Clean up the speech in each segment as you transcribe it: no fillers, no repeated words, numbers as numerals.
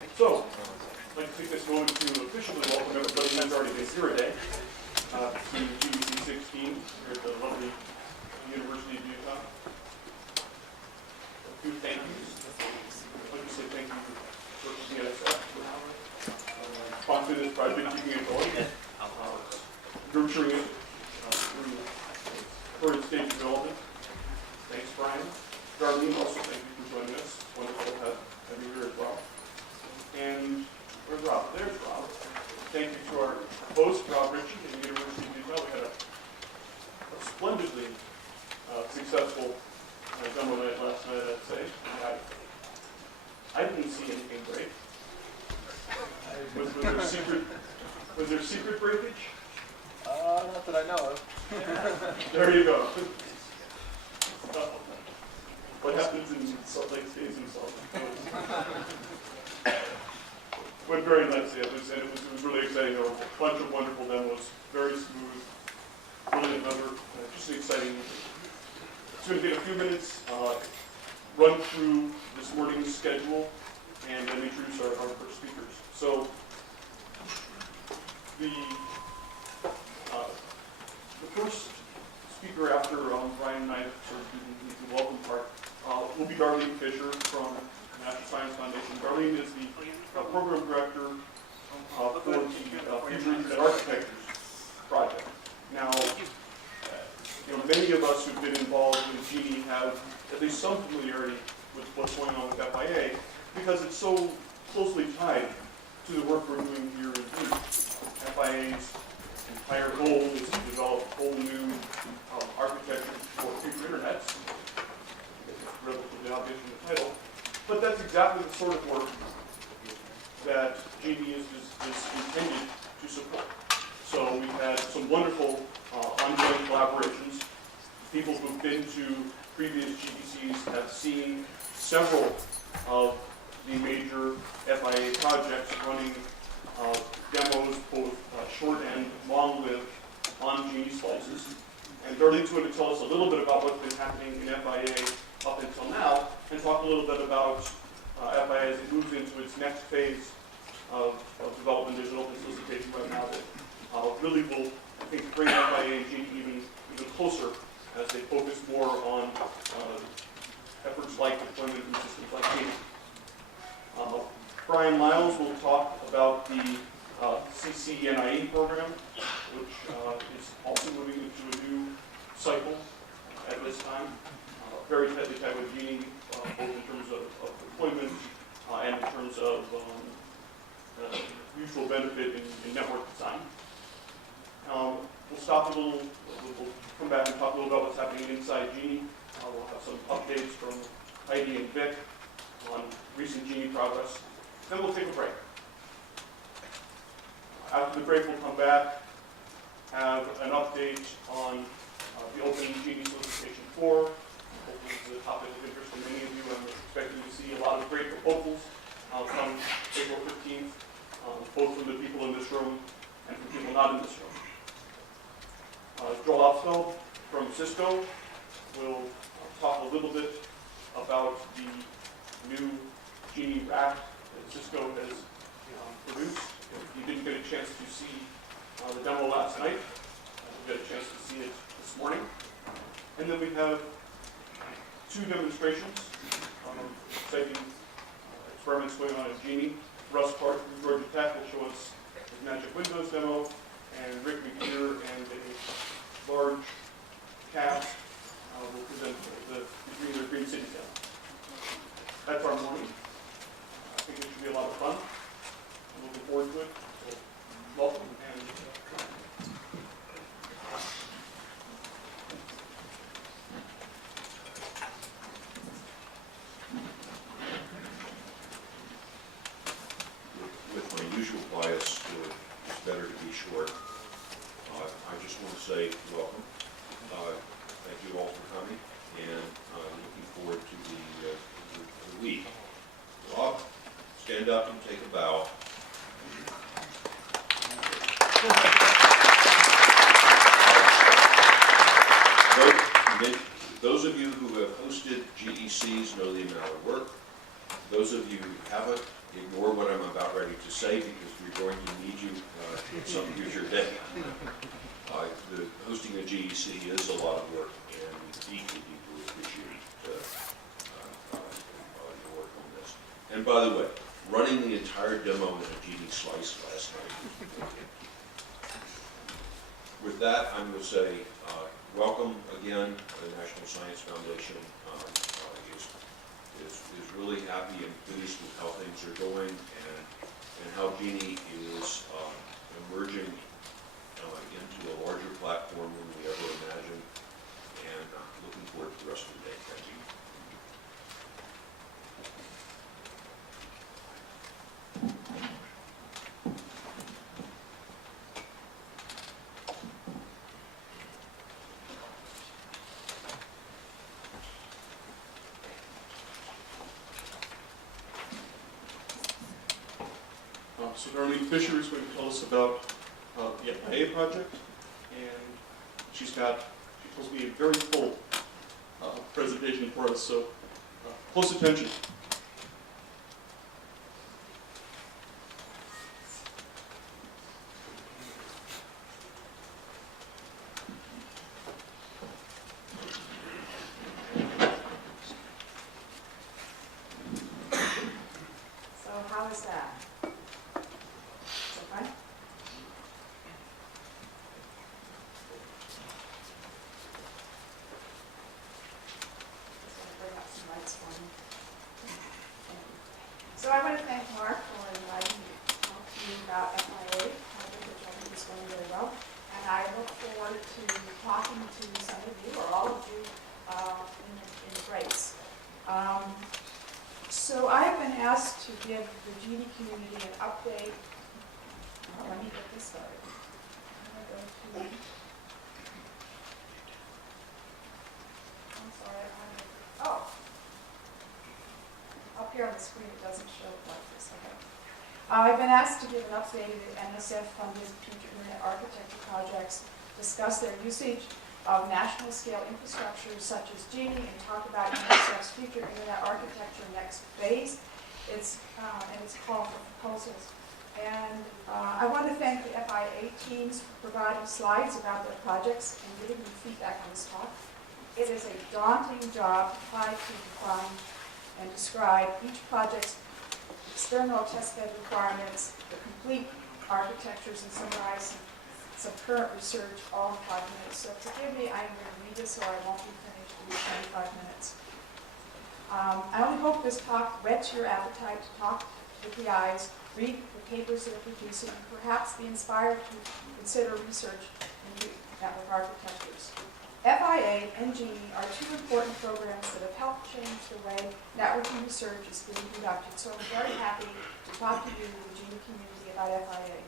So, I'd like to take this moment to officially welcome everybody who's already been here a day to GEC16 here at the lovely University of Utah. A few thank yous. I'd like to say thank you for CSF for sponsoring this project, keeping it going, nurturing it through current stage development. Thanks, Bryan. Darleen, also thank you for joining us. Wonderful to have you here as well. And where's Rob? There's Rob. Thank you to our host, Rob Ritchie, at the University of Utah. We had a splendidly successful demo night last night, I'd say. I didn't see anything great. Was there secret breakage? Not that I know of. There you go. What happens in Salt Lake stays in Salt Lake. Went very nicely, it was really exciting. There were a bunch of wonderful demos, very smooth, really another, just an exciting. It's going to take a few minutes, run through this morning's schedule, and then introduce our first speakers. So, the first speaker after Bryan and I sort of do the welcome part will be Darleen Picher from the National Science Foundation. Darleen is the program director for the Future Internet Architectures project. Now, many of us who've been involved with GENI have at least some familiarity with what's going on with FIA because it's so closely tied to the work we're doing here in GENI. FIA's entire goal is to develop whole new architecture for future internets. It's relatively obvious in the title. But that's exactly the sort of work that GENI is intended to support. So we've had some wonderful ongoing collaborations. People who've been to previous GECs have seen several of the major FIA projects running demos, both short and long-lived, on GENI slices. And Darleen's going to tell us a little bit about what's been happening in FIA up until now, and talk a little bit about FIA as it moves into its next phase of development. There's an open solicitation right now that really will, I think, bring FIA and GENI even closer as they focus more on efforts like deployment in systems like GENI. Bryan Lyles will talk about the CC-NIE program, which is also moving into a new cycle at this time. Very tightly tied with GENI, both in terms of deployment and in terms of mutual benefit in network design. We'll stop a little, we'll come back and talk a little about what's happening inside GENI. We'll have some updates from Heidi and Vic on recent GENI progress. Then we'll take a break. After the break, we'll come back, have an update on the open GENI solicitation 4. Hopefully this is a topic of interest to many of you. I'm expecting to see a lot of great proposals come April 15th, both from the people in this room and from people not in this room. Joel Opsfeld from Cisco will talk a little bit about the new GENI rack that Cisco has produced. If you didn't get a chance to see the demo last night, you'll get a chance to see it this morning. And then we have two demonstrations, exciting experiments going on at GENI. Russ Clark from Georgia Tech will show us his Magic Windows demo, and Rick McGeer and a large cast will present the Green City demo. That's our morning. I think it should be a lot of fun. I'm looking forward to it. So, welcome. And with my usual bias, it's better to be short. I just want to say welcome. Thank you all for coming, and looking forward to the week. Rob, stand up and take a bow. Those of you who have hosted GECs know the amount of work Those of you who haven't, ignore what I'm about ready to say because we're going to need you in some future day. The hosting a GEC is a lot of work, and we deeply, deeply appreciate your work on this. And by the way, running the entire demo in a GENI slice last night. With that, I'm going to say welcome again. The National Science Foundation is really happy and pleased with how things are going and how GENI is emerging into a larger platform than we ever imagined, and looking forward to the rest of the day. Thank you. So Darleen Picher is going to tell us about the FIA project, and she tells me a very full presentation for us, so close attention. So how is that? Fine. Bring up some lights for me. So I want to thank Mark for inviting me to talk to you about FIA, which I think is going very well. And I look forward to talking to some of you, or all of you, in the breaks. So I have been asked to give the GENI community an update. Let me get this started. I'm sorry, up here on the screen it doesn't show it like this. Okay. I've been asked to give an update at NSF-funded future internet architecture projects, discuss their usage of national scale infrastructure such as GENI, and talk about NSF's future internet architecture next phase. It's call for proposals. And I want to thank the FIA teams for providing slides about their projects and giving me feedback on this talk. It is a daunting job to try to define and describe each project's external testbed requirements, the complete architectures, and summarize some current research all in 5 minutes. So forgive me, I'm going to read this or I won't be finished in 25 minutes. I only hope this talk whets your appetite to talk with the eyes, read the papers that are producing, and perhaps be inspired to consider research into network architectures. FIA and GENI are two important programs that have helped change the way networking research is being conducted, so I'm very happy to talk to you, the GENI community, about FIA.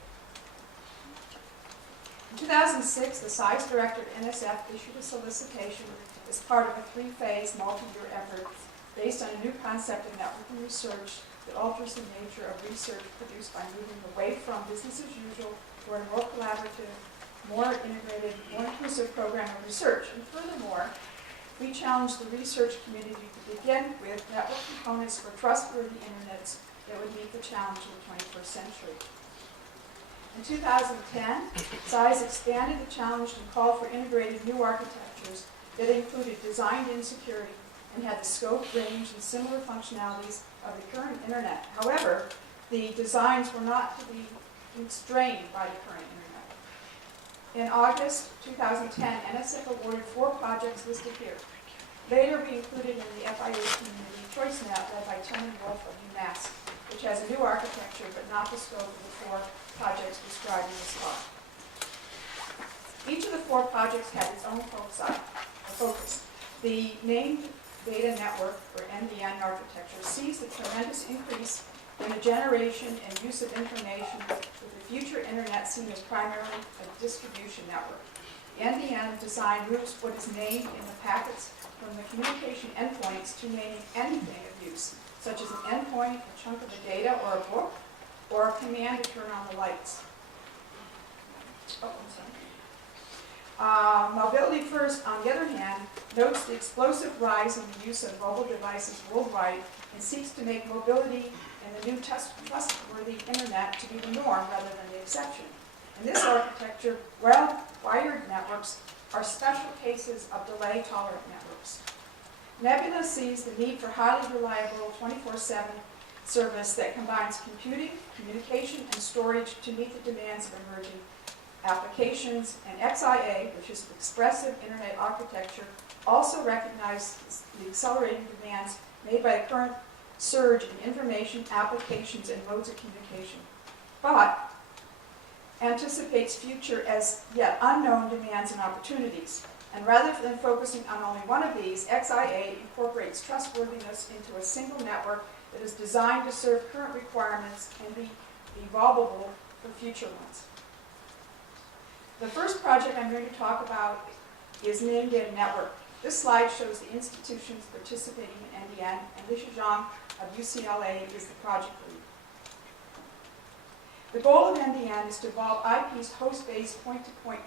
In 2006, the science director at NSF issued a solicitation as part of a three-phase multi-year effort based on a new concept of networking research that alters the nature of research produced by moving away from business as usual toward a more collaborative, more integrated, more inclusive program of research. And furthermore, we challenged the research community to begin with network components for trustworthy internets that would meet the challenge of the 21st century. In 2010, SAIS expanded the challenge and called for integrated new architectures that included designed-in security and had the scope, range, and similar functionalities of the current internet. However, the designs were not to be constrained by the current internet. In August 2010, NSF awarded 4 projects listed here. Later, we included in the FIA community ChoiceNet led by Tony Wolf of UMass, which has a new architecture but not the scope of the 4 projects described in this talk. Each of the 4 projects had its own focus. The named data network, or NDN architecture, sees the tremendous increase in the generation and use of information, with the future internet seen as primarily a distribution network. The NDN design moves what is named in the packets from the communication endpoints to naming anything of use, such as an endpoint, a chunk of the data, or a book, or a command to turn on the lights. Oh, I'm sorry. Mobility First, on the other hand, notes the explosive rise in the use of mobile devices worldwide and seeks to make mobility and the new trustworthy internet to be the norm rather than the exception. In this architecture, wired networks are special cases of delay-tolerant networks. Nebula sees the need for highly reliable 24/7 service that combines computing, communication, and storage to meet the demands of emerging applications, and XIA, which is expressive internet architecture, also recognizes the accelerating demands made by the current surge in information, applications, and modes of communication, but anticipates future as yet unknown demands and opportunities. And rather than focusing on only one of these, XIA incorporates trustworthiness into a single network that is designed to serve current requirements and be evolvable for future ones. The first project I'm going to talk about is Named Data Network. This slide shows the institutions participating in NDN, and Lisha Zhang of UCLA is the project lead. The goal of NDN is to evolve IP's host-based point-to-point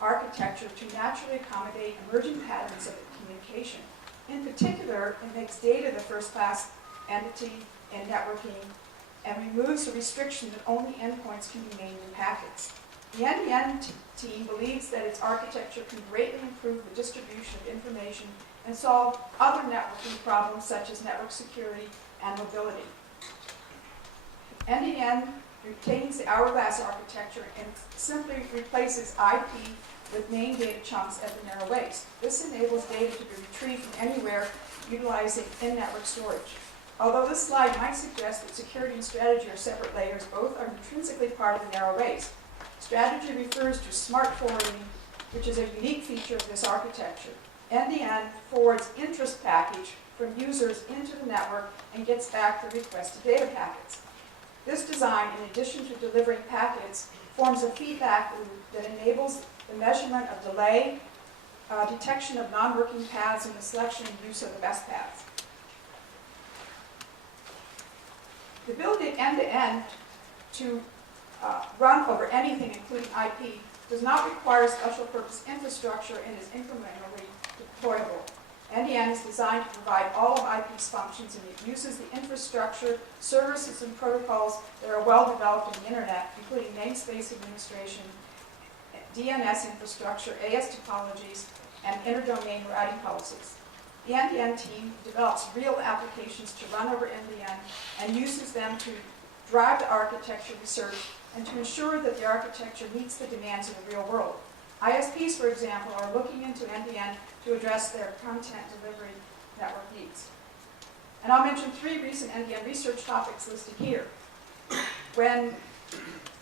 architecture to naturally accommodate emerging patterns of communication. In particular, it makes data the first-class entity in networking and removes the restriction that only endpoints can be named in packets. The NDN team believes that its architecture can greatly improve the distribution of information and solve other networking problems such as network security and mobility. NDN retains the hourglass architecture and simply replaces IP with named data chunks at the narrow waist. This enables data to be retrieved from anywhere utilizing in-network storage. Although this slide might suggest that security and strategy are separate layers, both are intrinsically part of the narrow waist. Strategy refers to smart forwarding, which is a unique feature of this architecture. NDN forwards interest package from users into the network and gets back the requested data packets. This design, in addition to delivering packets, forms a feedback loop that enables the measurement of delay, detection of non-working paths, and the selection and use of the best paths. The ability end-to-end to run over anything, including IP, does not require special purpose infrastructure and is incrementally deployable. NDN is designed to provide all of IP's functions, and it uses the infrastructure, services, and protocols that are well developed in the internet, including namespace administration, DNS infrastructure, AS topologies, and interdomain routing policies. The NDN team develops real applications to run over NDN and uses them to drive the architecture research and to ensure that the architecture meets the demands of the real world. ISPs, for example, are looking into NDN to address their content delivery network needs. And I'll mention 3 recent NDN research topics listed here. When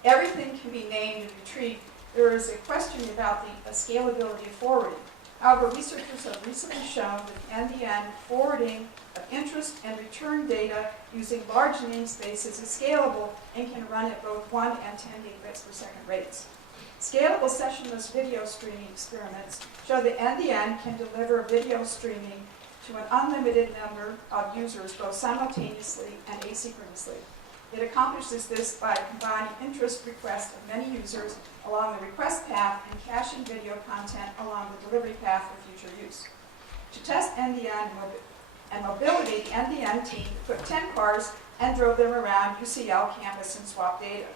everything can be named and retrieved, there is a question about the scalability of forwarding. However, researchers have recently shown that NDN forwarding of interest and return data using large namespaces is scalable and can run at both 1 and 10 gigabits per second rates. Scalable sessionless video streaming experiments show that NDN can deliver video streaming to an unlimited number of users both simultaneously and asynchronously. It accomplishes this by combining interest requests of many users along the request path and caching video content along the delivery path for future use. To test NDN and mobility, the NDN team put 10 cars and drove them around UCL campus and swapped data.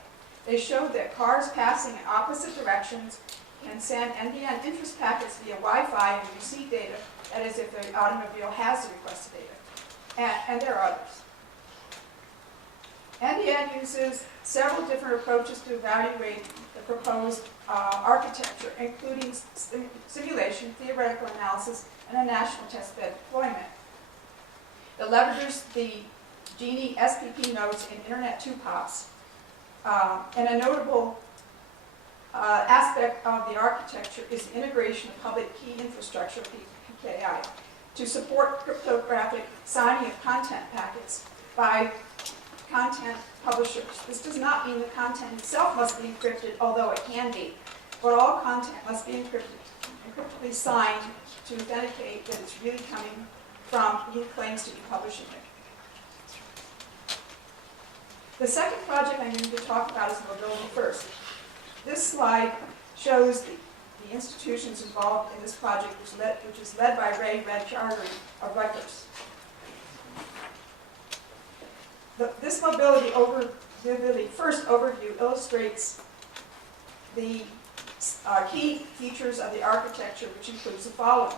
They showed that cars passing in opposite directions can send NDN interest packets via Wi-Fi and receive data, that is if the automobile has the requested data. And there are others. NDN uses several different approaches to evaluate the proposed architecture, including simulation, theoretical analysis, and a national testbed deployment. It leverages the GENI SPP nodes in Internet 2 POPs. And a notable aspect of the architecture is the integration of public key infrastructure, PKI, to support cryptographic signing of content packets by content publishers. This does not mean the content itself must be encrypted, although it can be, but all content must be encryptably signed to authenticate that it's really coming from who claims to be publishing it. The second project I'm going to talk about is Mobility First. This slide shows the the institutions involved in this project, which is led by Ray Red Chartery of Rutgers. This mobility first overview illustrates the key features of the architecture, which includes the following.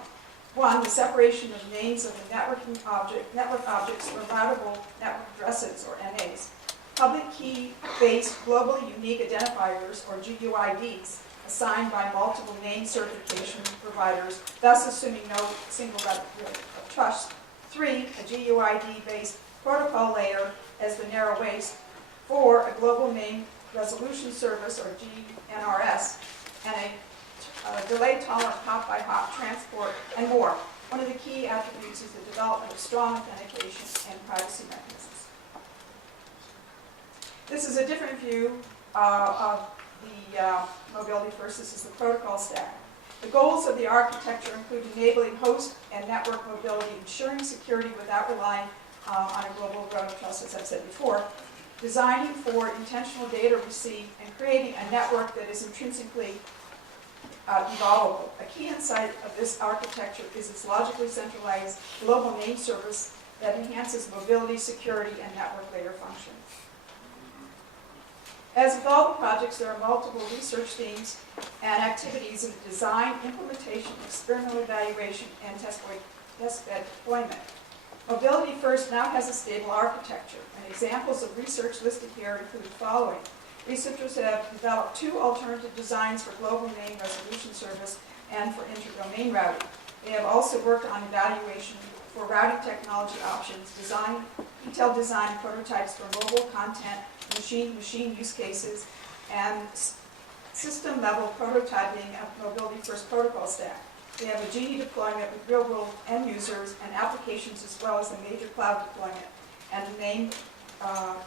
One, the separation of names of the network objects or routable network addresses, or NAs. Public key-based globally unique identifiers, or GUIDs, assigned by multiple name certification providers, thus assuming no single level of trust. Three, a GUID-based protocol layer as the narrow waist. Four, a global name resolution service, or GNRS, and a delay-tolerant hop-by-hop transport, and more. One of the key attributes is the development of strong authentication and privacy mechanisms. This is a different view of the mobility first. This is the protocol stack. The goals of the architecture include enabling host and network mobility, ensuring security without relying on a global road of trust, as I've said before, designing for intentional data receipt, and creating a network that is intrinsically evolvable. A key insight of this architecture is its logically centralized global name service that enhances mobility, security, and network layer function. As with all the projects, there are multiple research themes and activities in the design, implementation, experimental evaluation, and testbed deployment. Mobility First now has a stable architecture, and examples of research listed here include the following. Researchers have developed 2 alternative designs for global name resolution service and for inter-domain routing. They have also worked on evaluation for routing technology options, detailed design prototypes for mobile content, machine-to-machine use cases, and system-level prototyping of Mobility First protocol stack. They have a GENI deployment with real-world end users and applications, as well as the major cloud deployment and the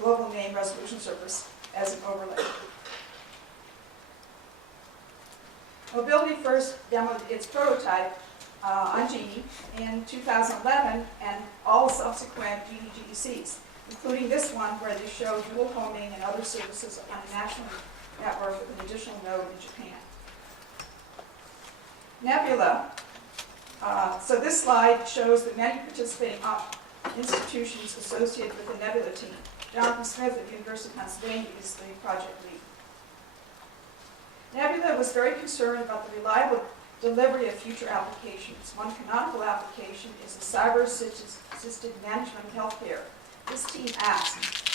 global name resolution service as an overlay. Mobility First demoed its prototype on GENI in 2011 and all subsequent GENI GECs, including this one where they show dual homing and other services on a national network with an additional node in Japan. Nebula. So this slide shows the many participating institutions associated with the Nebula team. Jonathan Smith at the University of Pennsylvania is the project lead. Nebula was very concerned about the reliable delivery of future applications. One canonical application is the cyber-assisted management of healthcare. This team asked,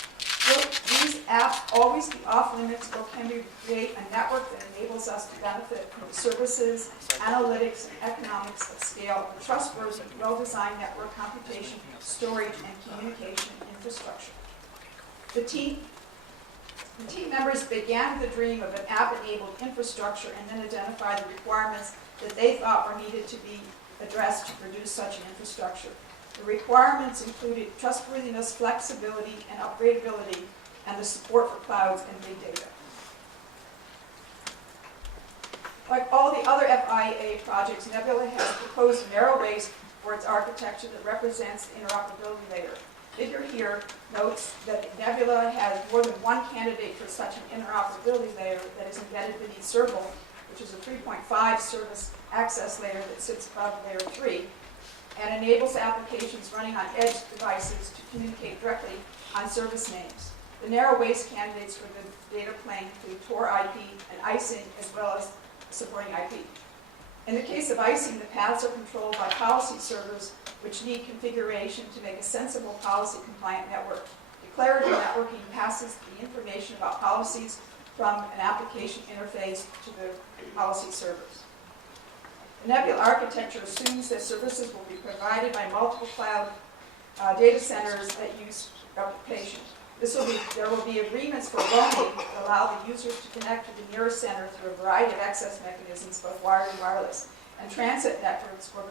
will these apps always be off limits, or can we create a network that enables us to benefit from the services, analytics, and economics of scale of a trustworthy, well-designed network computation, storage, and communication infrastructure? The team members began with the dream of an app-enabled infrastructure and then identified the requirements that they thought were needed to be addressed to produce such an infrastructure. The requirements included trustworthiness, flexibility, and upgradability, and the support for clouds and big data. Like all the other FIA projects, Nebula has proposed a narrow waist for its architecture that represents the interoperability layer. Figure here notes that Nebula has more than one candidate for such an interoperability layer that is embedded beneath Serval, which is a 3.5 service access layer that sits above layer 3, and enables applications running on edge devices to communicate directly on service names. The narrow waist candidates for the data plane include Tor IP and icing, as well as supporting IP. In the case of icing, the paths are controlled by policy servers, which need configuration to make a sensible policy-compliant network. Declarative networking passes the information about policies from an application interface to the policy servers. The Nebula architecture assumes that services will be provided by multiple cloud data centers that use replication. There will be agreements for roaming that allow the users to connect to the nearest center through a variety of access mechanisms, both wired and wireless, and transit networks for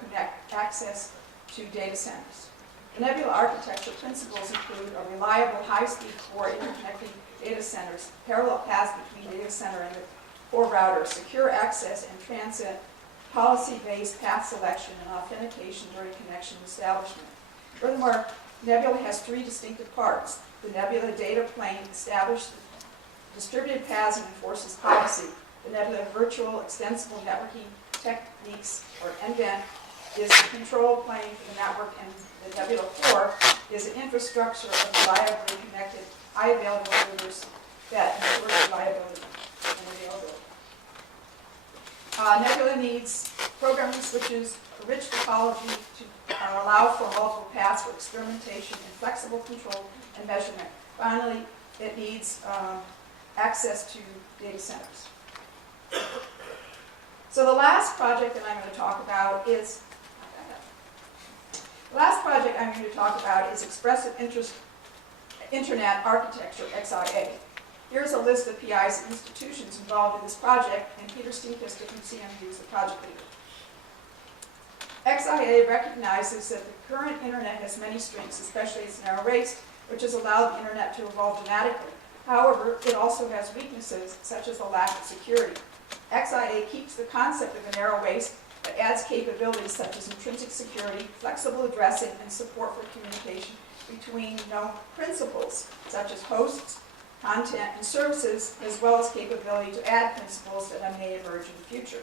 access to data centers. The Nebula architecture principles include a reliable, high-speed core interconnecting data centers, parallel paths between data center and the core router, secure access and transit, policy-based path selection, and authentication during connection establishment. Furthermore, Nebula has 3 distinctive parts. The Nebula data plane establishes distributed paths and enforces policy. The Nebula Virtual Extensible Networking Techniques, or NVENT, is the control plane for the network, and the Nebula 4 is an infrastructure of reliably connected, high available servers that ensure reliability and availability. Nebula needs programming switches, a rich topology to allow for multiple paths for experimentation and flexible control and measurement. Finally, it needs access to data centers. So the last project that I'm going to talk about is Expressive Internet Architecture, XIA. Here's a list of PIs and institutions involved in this project, and Peter Steenkester from CMU is the project leader. XIA recognizes that the current internet has many strengths, especially its narrow race, which has allowed the internet to evolve dramatically. However, it also has weaknesses, such as the lack of security. XIA keeps the concept of a narrow waist, but adds capabilities such as intrinsic security, flexible addressing, and support for communication between known principles, such as hosts, content, and services, as well as capability to add principles that may emerge in the future.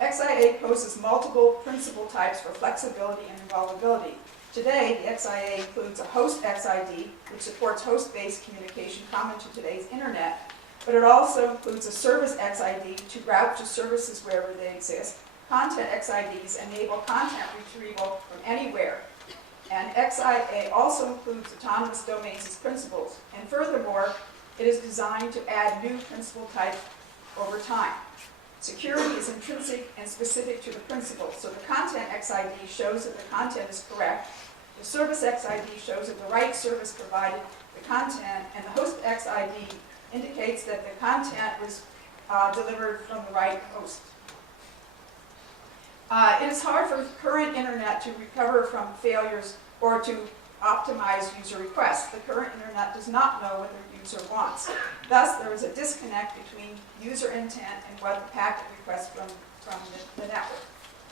XIA poses multiple principal types for flexibility and involvability. Today, the XIA includes a host XID, which supports host-based communication common to today's internet, but it also includes a service XID to route to services wherever they exist. Content XIDs enable content retrieval from anywhere. And XIA also includes autonomous domains as principles. And furthermore, it is designed to add new principal types over time. Security is intrinsic and specific to the principal. So the content XID shows that the content is correct. The service XID shows that the right service provided the content, and the host XID indicates that the content was delivered from the right host. It is hard for the current internet to recover from failures or to optimize user requests. The current internet does not know what the user wants. Thus, there is a disconnect between user intent and what the packet requests from the network.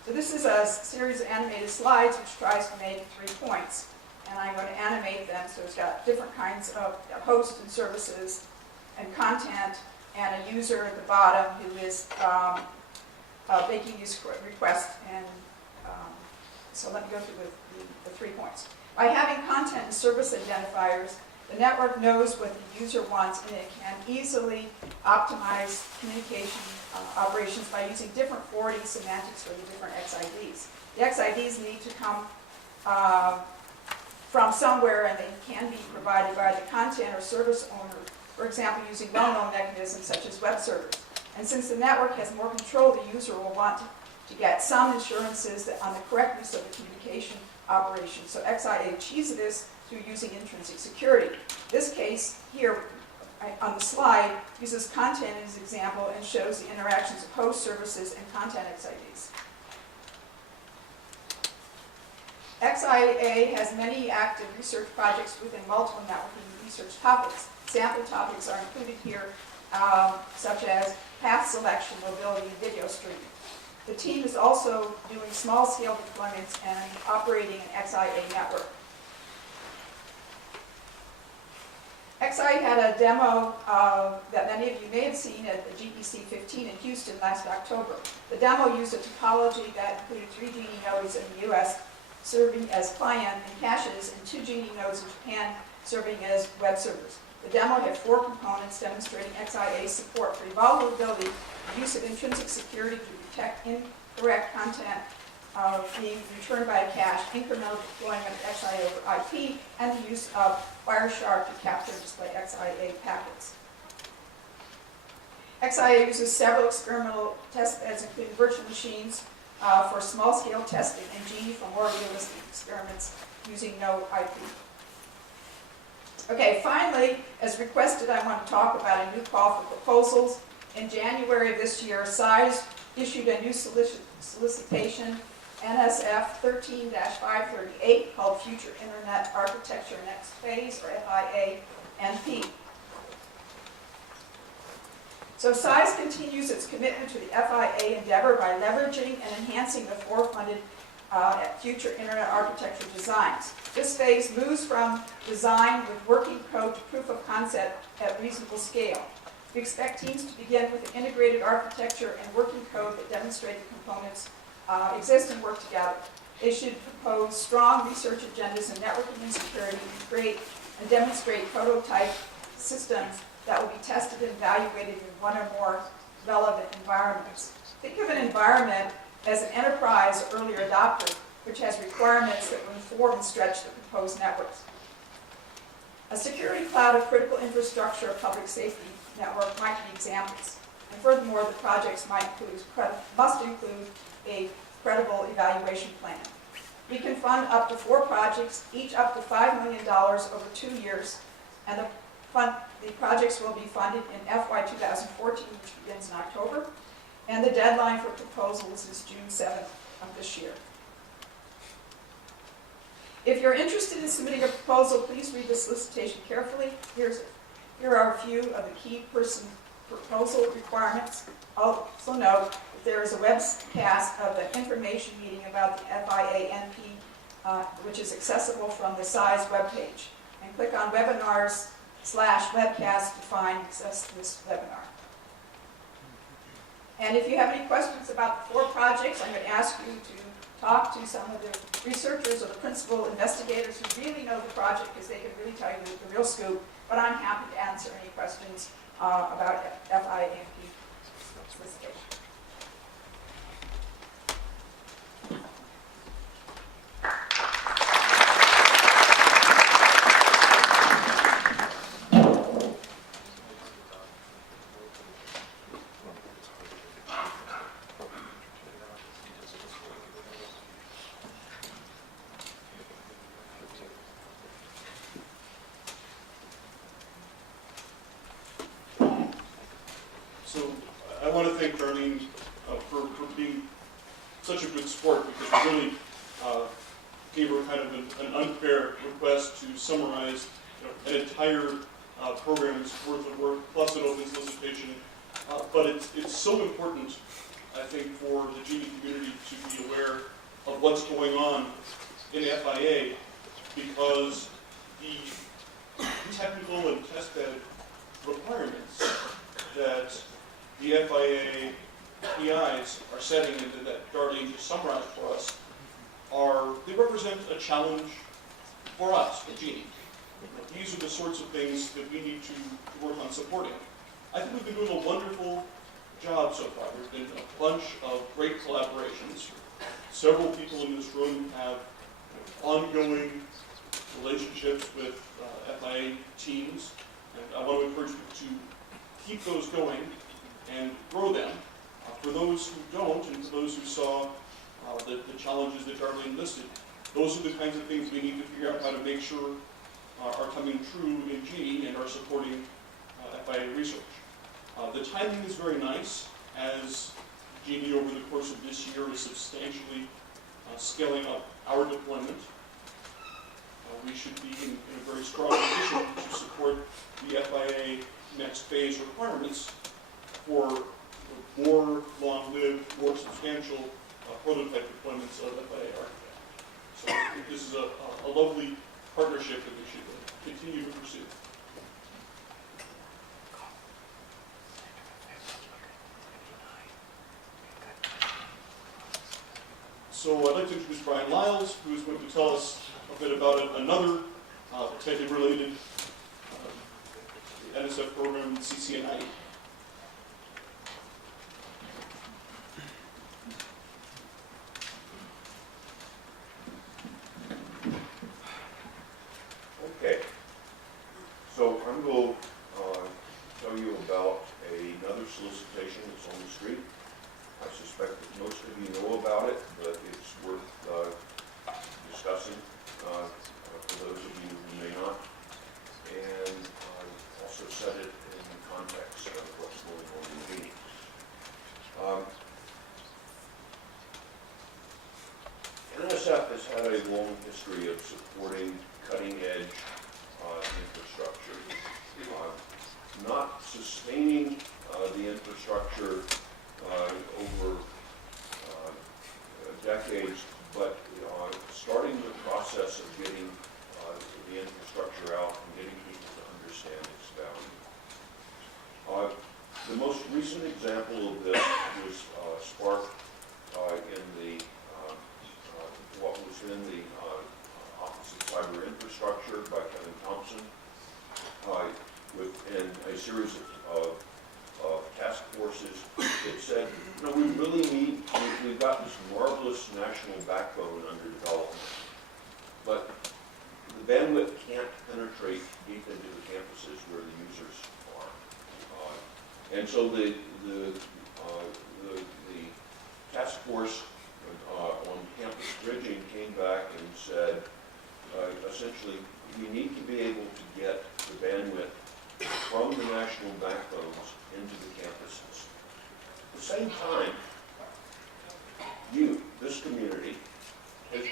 So this is a series of animated slides which tries to make 3 points. And I'm going to animate them, so it's got different kinds of hosts and services and content, and a user at the bottom who is making these requests. And so let me go through the 3 points. By having content and service identifiers, the network knows what the user wants, and it can easily optimize communication operations by using different forwarding semantics for the different XIDs. The XIDs need to come from somewhere, and they can be provided by the content or service owner, for example, using well-known mechanisms such as web servers. And since the network has more control, the user will want to get some assurances on the correctness of the communication operation. So XIA achieves this through using intrinsic security. This case here on the slide uses content as an example and shows the interactions of host services and content XIDs. XIA has many active research projects within multiple networking research topics. Sample topics are included here, such as path selection, mobility, and video streaming. The team is also doing small-scale deployments and operating an XIA network. XIA had a demo that many of you may have seen at the GEC16 in Houston last October. The demo used a topology that included 3 GENI nodes in the US serving as client and caches, and 2 GENI nodes in Japan serving as web servers. The demo had 4 components demonstrating XIA support for evaluability, the use of intrinsic security to detect incorrect content being returned by a cache, incremental deployment of XIA over IP, and the use of Wireshark to capture and display XIA packets. XIA uses several experimental test beds, including virtual machines, for small-scale testing, and GENI for more realistic experiments using no IP. Okay, finally, as requested, I want to talk about a new call for proposals. In January of this year, CISE issued a new solicitation, NSF 13-538, called Future Internet Architecture Next Phase, or FIA-NP. So CISE continues its commitment to the FIA endeavor by leveraging and enhancing the funded future internet architecture designs. This phase moves from design with working code to proof of concept at reasonable scale. We expect teams to begin with an integrated architecture and working code that demonstrate the components exist and work together. They should propose strong research agendas in networking and security and create and demonstrate prototype systems that will be tested and evaluated in one or more relevant environments. Think of an environment as an enterprise or earlier adopter, which has requirements that will inform and stretch the proposed networks. A security cloud of critical infrastructure or public safety network might be examples. And furthermore, the projects must include a credible evaluation plan. We can fund up to 4 projects, each up to $5 million over 2 years, and the projects will be funded in FY 2014, which begins in October, and the deadline for proposals is June 7th of this year. If you're interested in submitting a proposal, please read the solicitation carefully. Here are a few of the key proposal requirements. Also note that there is a webcast of an information meeting about the FIA-NP, which is accessible from the CIE's webpage. And click on webinars/webcast to find access to this webinar. And if you have any questions about the 4 projects, I'm going to ask you to talk to some of the researchers or the principal investigators who really know the project, because they can really tell you the real scoop. But I'm happy to answer any questions about FIA-NP solicitation. So I want to thank Darleen for being such a good sport, because we really gave her kind of an unfair request to summarize an entire program's worth of work, plus an open solicitation. But it's so important, I think, for the GENI community to be aware of what's going on in FIA, because the technical and test bed requirements that the FIA PIs are setting, and that Darleen just summarized for us, they represent a challenge for us at GENI. These are the sorts of things that we need to work on supporting. I think we've been doing a wonderful job so far. There's been a bunch of great collaborations. Several people in this room have ongoing relationships with FIA teams, and I want to encourage you to keep those going and grow them. For those who don't, and for those who saw the challenges that Darleen listed, those are the kinds of things we need to figure out how to make sure are coming true in GENI and are supporting FIA research. The timing is very nice, as GENI over the course of this year is substantially scaling up our deployment. We should be in a very strong position to support the FIA next phase requirements for more long-lived, more substantial prototype deployments of FIA architecture. So I think this is a lovely partnership that we should continue to pursue. So I'd like to introduce Bryan Lyles, who is going to tell us a bit about another tightly related NSF program, CC-NIE. Okay, so I'm going to tell you about another solicitation that's on the street. I suspect that most of you know about it, but it's worth discussing for those of you who may not, and also set it in the context of what's going on in GENI. NSF has had a long history of supporting cutting-edge infrastructure, not sustaining the infrastructure over decades, but starting the process of getting the infrastructure out and getting people to understand its value. recent example of this was sparked in the what was in the Office of Cyberinfrastructure by Kevin Thompson, within a series of task forces that said, we really need, we've got this marvelous national backbone under development, but the bandwidth can't penetrate deep into the campuses where the users are. And so the task force on campus bridging came back and said, essentially, we need to be able to get the bandwidth from the national backbones into the campuses. At the same time, this community, is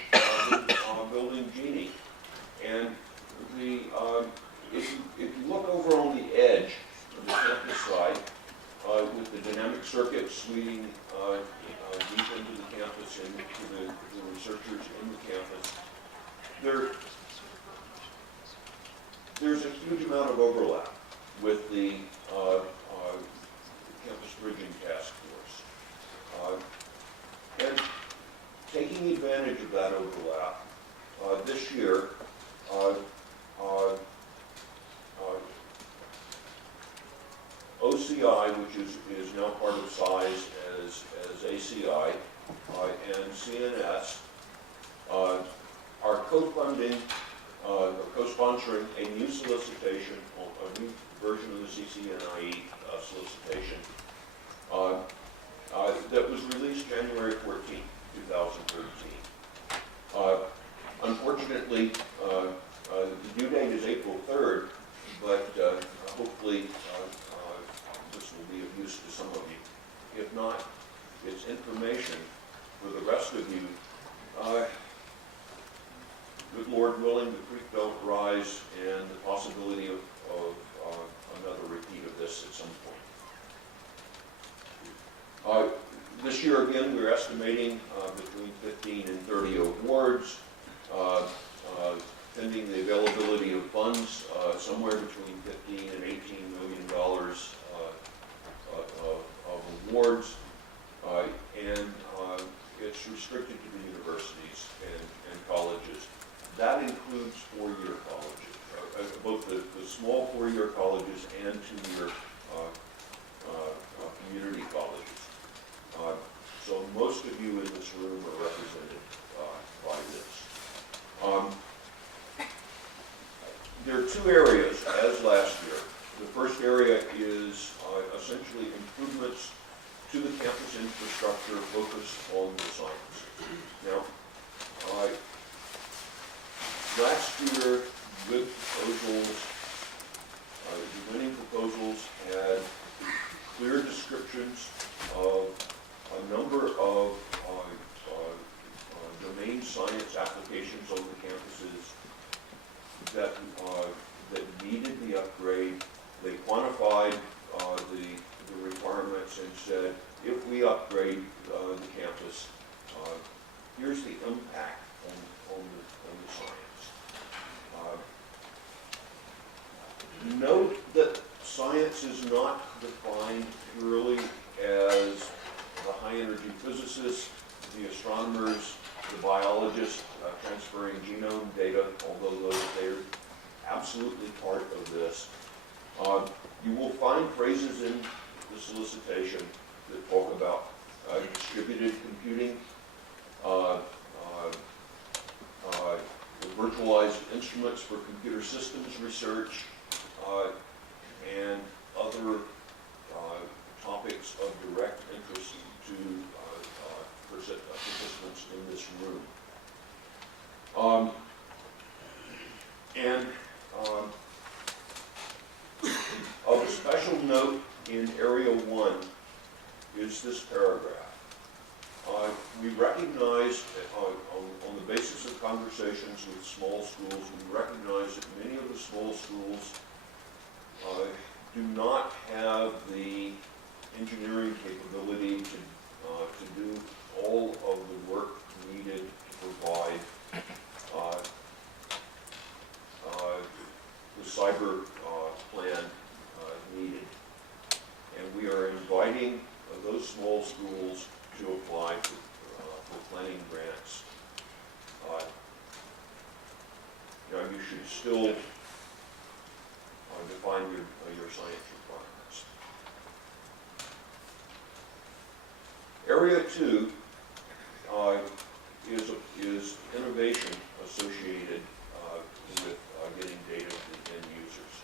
building GENI. And if you look over on the edge of the campus side, with the dynamic circuit sweeping deep into the campus and to the researchers in the campus, there's a huge amount of overlap with the campus bridging task force. And taking advantage of that overlap, this year, OCI, which is now part of SIZE as ACI, and CNS are co-funding, co-sponsoring a new solicitation, a new version of the CC-NIE solicitation that was released January 14, 2013. Unfortunately, the due date is April 3rd, but hopefully this will be of use to some of you. If not, it's information for the rest of you. Good Lord willing, the creek don't rise, and the possibility of another repeat of this at some point. This year, again, we're estimating between 15 and 30 awards, pending the availability of funds, somewhere between $15 and $18 million of awards, and it's restricted to the universities and colleges. That includes four-year colleges, both the small four-year colleges and two-year community colleges. So most of you in this room are represented by this. There are two areas, as last year. The first area is essentially improvements to the campus infrastructure focused on the science. Now, last year, with proposals, the winning proposals had clear descriptions of a number of domain science applications on the campuses that needed the upgrade. They quantified the requirements and said, if we upgrade the campus, here's the impact on the science. Note that science is not defined purely as the high-energy physicists, the astronomers, the biologists transferring genome data, although they're absolutely part of this. You will find phrases in the solicitation that talk about distributed computing, virtualized instruments for computer systems research, and other topics of direct interest to participants in this room. Of a special note in Area 1 is this paragraph. We recognize, on the basis of conversations with small schools, we recognize that many of the small schools do not have the engineering capability to do all of the work needed to provide the cyber plan needed. and we are inviting those small schools to apply for planning grants. You should still define your science requirements. Area 2 is innovation associated with getting data to the end users.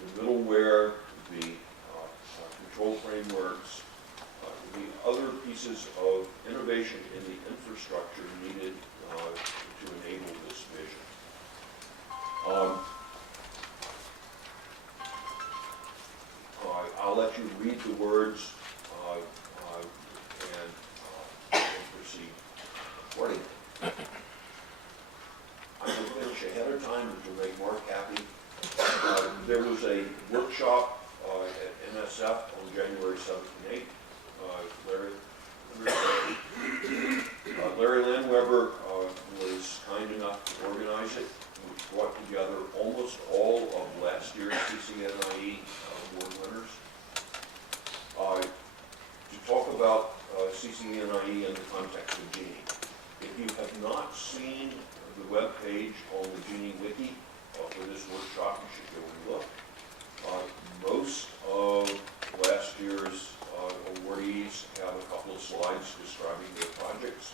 The middleware, the control frameworks, the other pieces of innovation in the infrastructure needed to enable this vision. I'll let you read the words and proceed accordingly. I'm going to finish ahead of time to make Mark happy. There was a workshop at NSF on January 7th and 8th. Larry Landweber was kind enough to organize it. We brought together almost all of last year's CC-NIE award winners to talk about CC-NIE in the context of GENI. If you have not seen the web page on the GENI wiki for this workshop, you should go and look. Most of last year's awardees have a couple of slides describing their projects,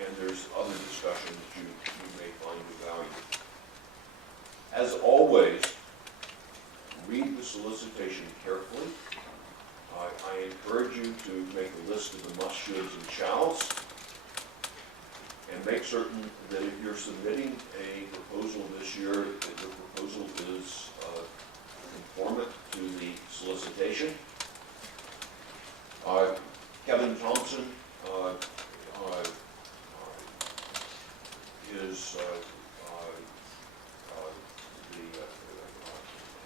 and there's other discussion that you may find of value. As always, read the solicitation carefully. I encourage you to make a list of the must-shoulds and shalls, and make certain that if you're submitting a proposal this year, that the proposal is conformant to the solicitation. Kevin Thompson is the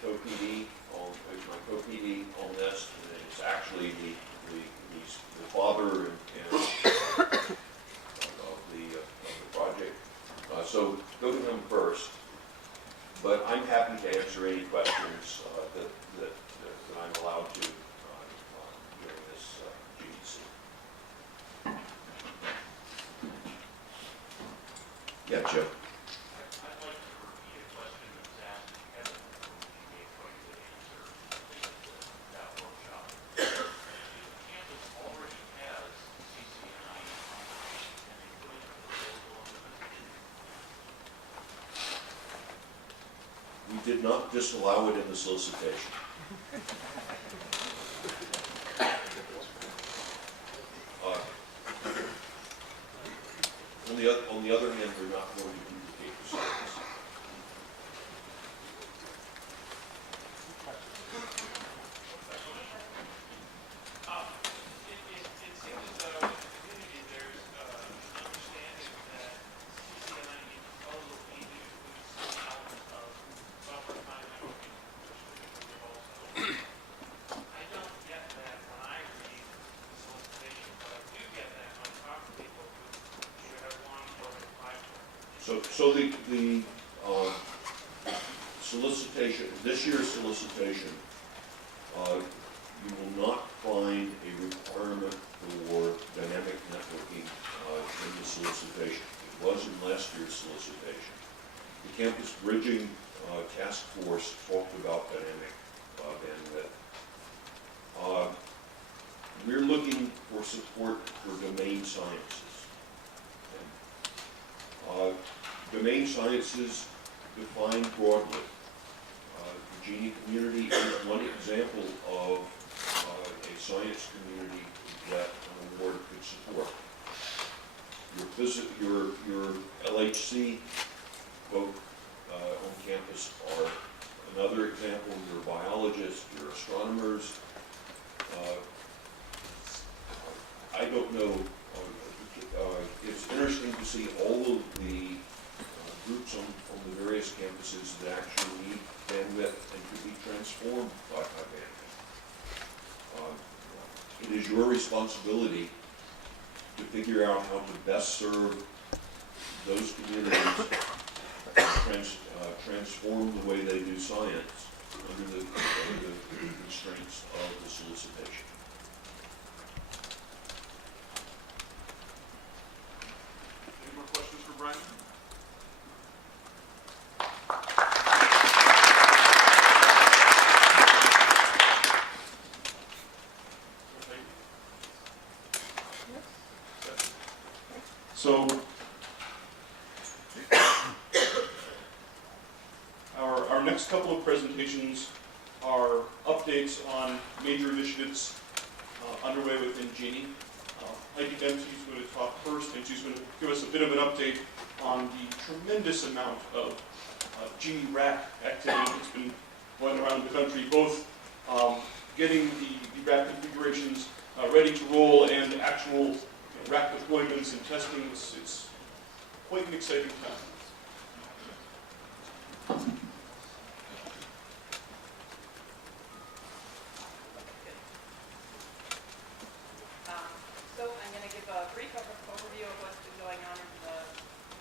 co-PD my co-PD on this, and it's actually the father and of the project. So go to him first. But I'm happy to answer any questions that I'm allowed to during this GEC. Yeah, Joe. I'd like to repeat a question that was asked to Kevin before he gave quite a good answer, I think, at that workshop. The campus already has CC-NIE, and they put in a proposal on the We did not disallow it in the solicitation. On the other hand, we're not going to duplicate the slides. It seems as though in the community there's an understanding that CC-NIE proposal needed to include some element of buffer time networking, which also. I don't get that when I read the solicitation, but I do get that when I talk to people who should have long already applied for it. So the solicitation, this year's solicitation, you will not find a requirement for dynamic networking in the solicitation. It was in last year's solicitation. The campus bridging task force talked about dynamic bandwidth. We're looking for support for domain sciences. Domain sciences defined broadly. The GENI community is one example of a science community that an award could support. Your LHC folk on campus are another example. Your biologists, your astronomers. I don't know. It's interesting to see all of the groups on the various campuses that actually need bandwidth and could be transformed by bandwidth. It is your responsibility to figure out how to best serve those communities, transform the way they do science, under the constraints of the solicitation. Any more questions for Bryan? Okay. So, our next couple of presentations are updates on major initiatives underway within GENI. Heidi Dempsey is going to talk first, and she's going to give us a bit of an update on the tremendous amount of GENI rack activity that's been going around the country, both getting the rack configurations ready to roll and actual rack deployments and testing. It's quite an exciting time. So I'm going to give a brief overview of what's been going on in the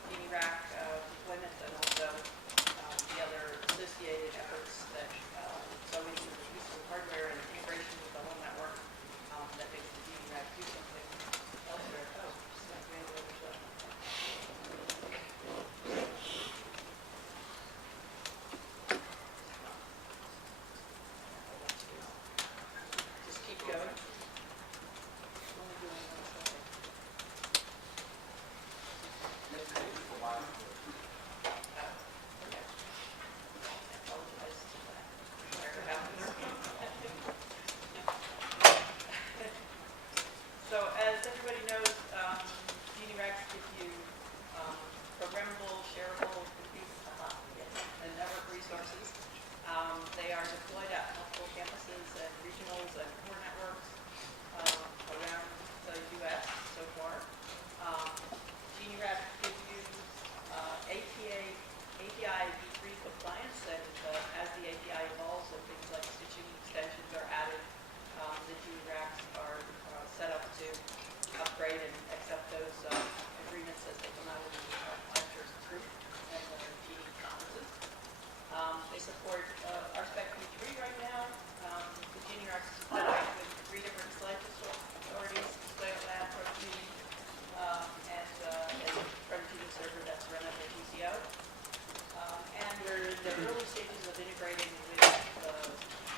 GENI rack deployment and also the other associated efforts that so we can use some hardware and integration with the whole network that makes the GENI rack do something elsewhere. Oh, just like the other stuff. Just keep going. Only doing one slide. Okay. I apologize to that. Whatever happened there. So as everybody knows, GENI racks give you programmable, shareable compute and network resources. They are deployed at multiple campuses and regionals and core networks around the U.S. so far. GENI rack gives you API v3 compliance, and as the API evolves and things like stitching extensions are added, the GENI racks are set up to upgrade and accept those agreements as they come out of the Archers group and the GENI conferences. They support RSpec v3 right now. The GENI racks interact with 3 different SLIDE authorities, display on that, prototyping, and prototyping server that's run under TCO. And we're in the early stages of integrating with the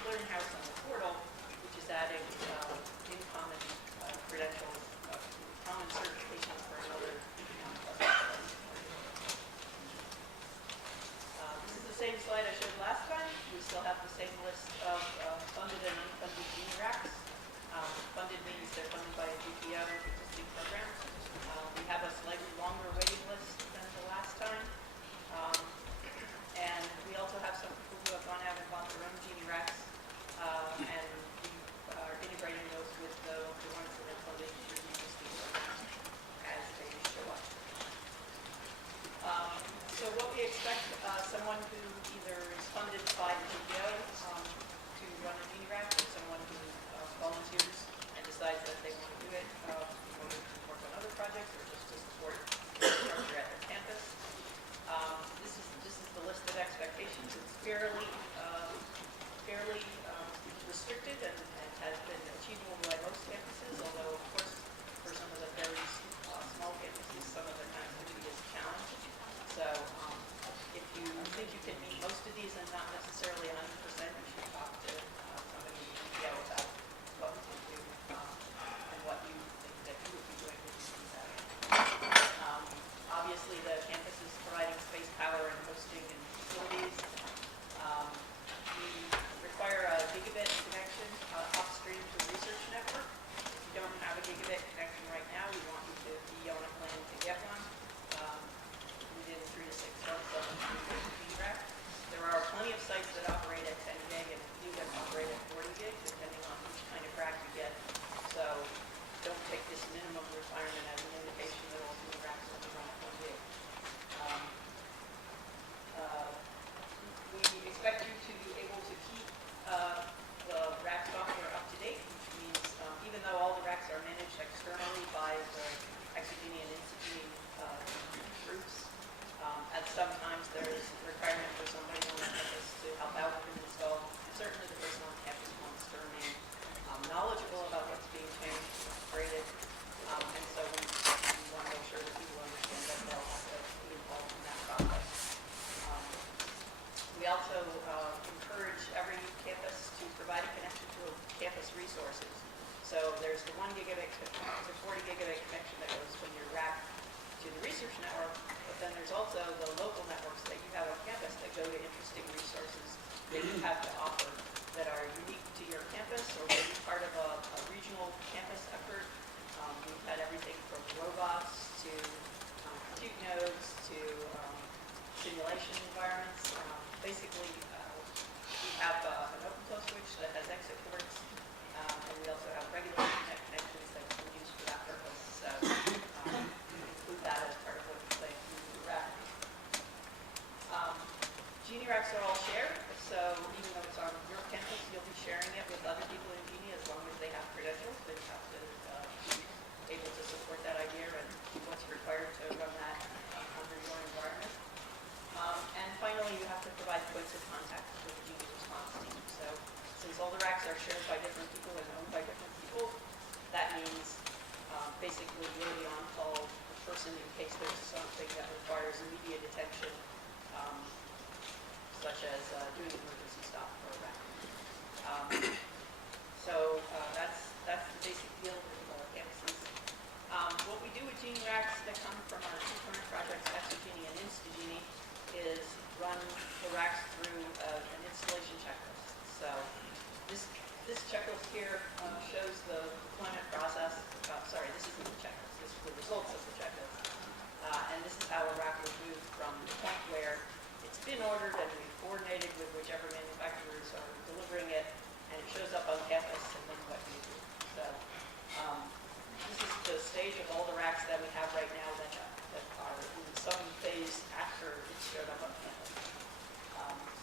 clearinghouse on the portal, which is adding in common credentials, common certifications for another this is the same slide I showed last time. We still have the same list of funded and unfunded GENI racks. Funded means they're funded by a GPO existing program. We have a slightly longer waiting list than the last time. And we also have some people who have gone out and bought their own GENI racks, and we are integrating those with the ones that are funded through the existing programs as they show up. So what we expect, someone who either is funded by the GPO to run a GENI rack, or someone who volunteers and decides that they want to do it in order to work on other projects or just to support infrastructure at their campus. This is the list of expectations. It's fairly restricted and has been achievable by most campuses, although of course for some of the very small campuses, some of it has to be a challenge. So if you think you can meet most of these and not necessarily 100%, you should talk to somebody in the GPO about what we can do and what you think that you would be doing with these obviously, the campus is providing space, power, and hosting and facilities. We require a gigabit connection upstream to the research network. If you don't have a gigabit connection right now, we want you to be on a plan to get one within 3 to 6 months of the GENI rack. There are plenty of sites that operate at 10 gig and a few that operate at 40 gig, depending on which kind of rack you get. So don't take this minimum requirement as an indication that all GENI racks will be run at 1 gig. we also encourage every campus to provide a connection to campus resources. So there's the 1 gigabit to 40 gigabit connection that goes from your rack to the research network, but then there's also the local networks that you have on campus that go to interesting resources that you have to offer that are unique to your campus or maybe part of a regional campus effort. We've had everything from robots to compute nodes to simulation environments. Basically, we have an open flow switch that has exit ports, and we also have regular internet connections that can be used for that purpose. So include that as part of what we play through the rack. GENI racks are all shared, so even though it's on your campus, you'll be sharing it with other people in GENI as long as they have credentials. They have to be able to support that idea and what's required to run that under your environment. And finally, you have to provide points of contact for the GENI response team. So since all the racks are shared by different people and owned by different people, that means basically you're the on-call person in case there's something that requires immediate attention, such as doing emergency stop for a rack. So that's the basic deal with campuses. What we do with GENI racks that come from our two current projects, ExoGENI and InstaGENI, is run the racks through an installation checklist. So this checklist here shows the deployment process. Sorry, this isn't the checklist. This is the results of the checklist. And this is how a rack was moved from the point where it's been ordered and we've coordinated with whichever manufacturers are delivering it, and it shows up on campus, and then what do you do? So this is the stage of all the racks that we have right now that are in some phase after it showed up on campus.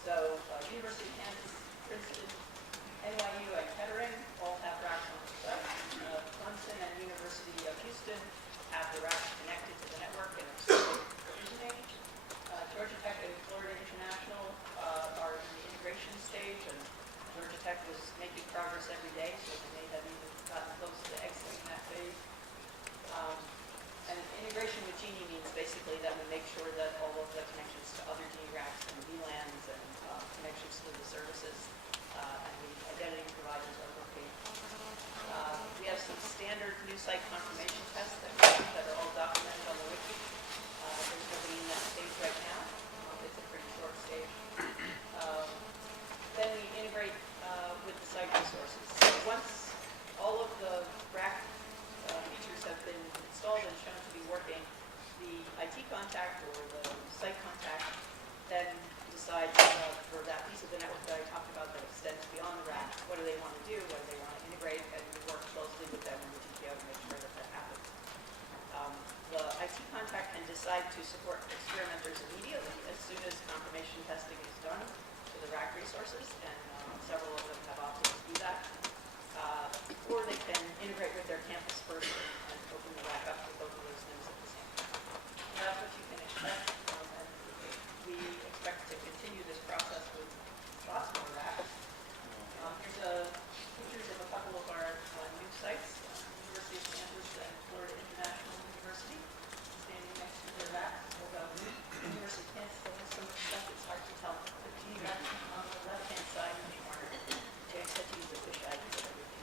So University of Kansas, Princeton, NYU, and Kettering all have racks on the site. Clemson and University of Houston have the racks connected to the network and are still provisioning. Georgia Tech and Florida International are in the integration stage, and Georgia Tech was making progress every day, so they may have even gotten close to exiting that phase. And integration with GENI means basically that we make sure that all of the connections to other GENI racks and VLANs and connections to the services and the identity providers are working. We have some standard new site confirmation tests that are all documented on the wiki. There's nobody in that stage right now. It's a pretty short stage. Then we integrate with the site resources. So once all of the rack features have been installed and shown to be working, the IT contact or the site contact then decides for that piece of the network that I talked about that extends beyond the rack, what do they want to do, what do they want to integrate, and we work closely with them in the GPO to make sure that that happens. The IT contact can decide to support experimenters immediately as soon as confirmation testing is done for the rack resources, and several of them have opted to do that. Or they can integrate with their campus first and open the rack up to both of those things at the same time. And that's what you can expect. And we expect to continue this process with lots more racks. Here's pictures of a couple of our new sites, University of Kansas and Florida International University, standing next to their racks. Although University of Kansas has so much stuff, it's hard to tell. The GENI rack on the left-hand side in the corner. James had to use a fisheye to get everything.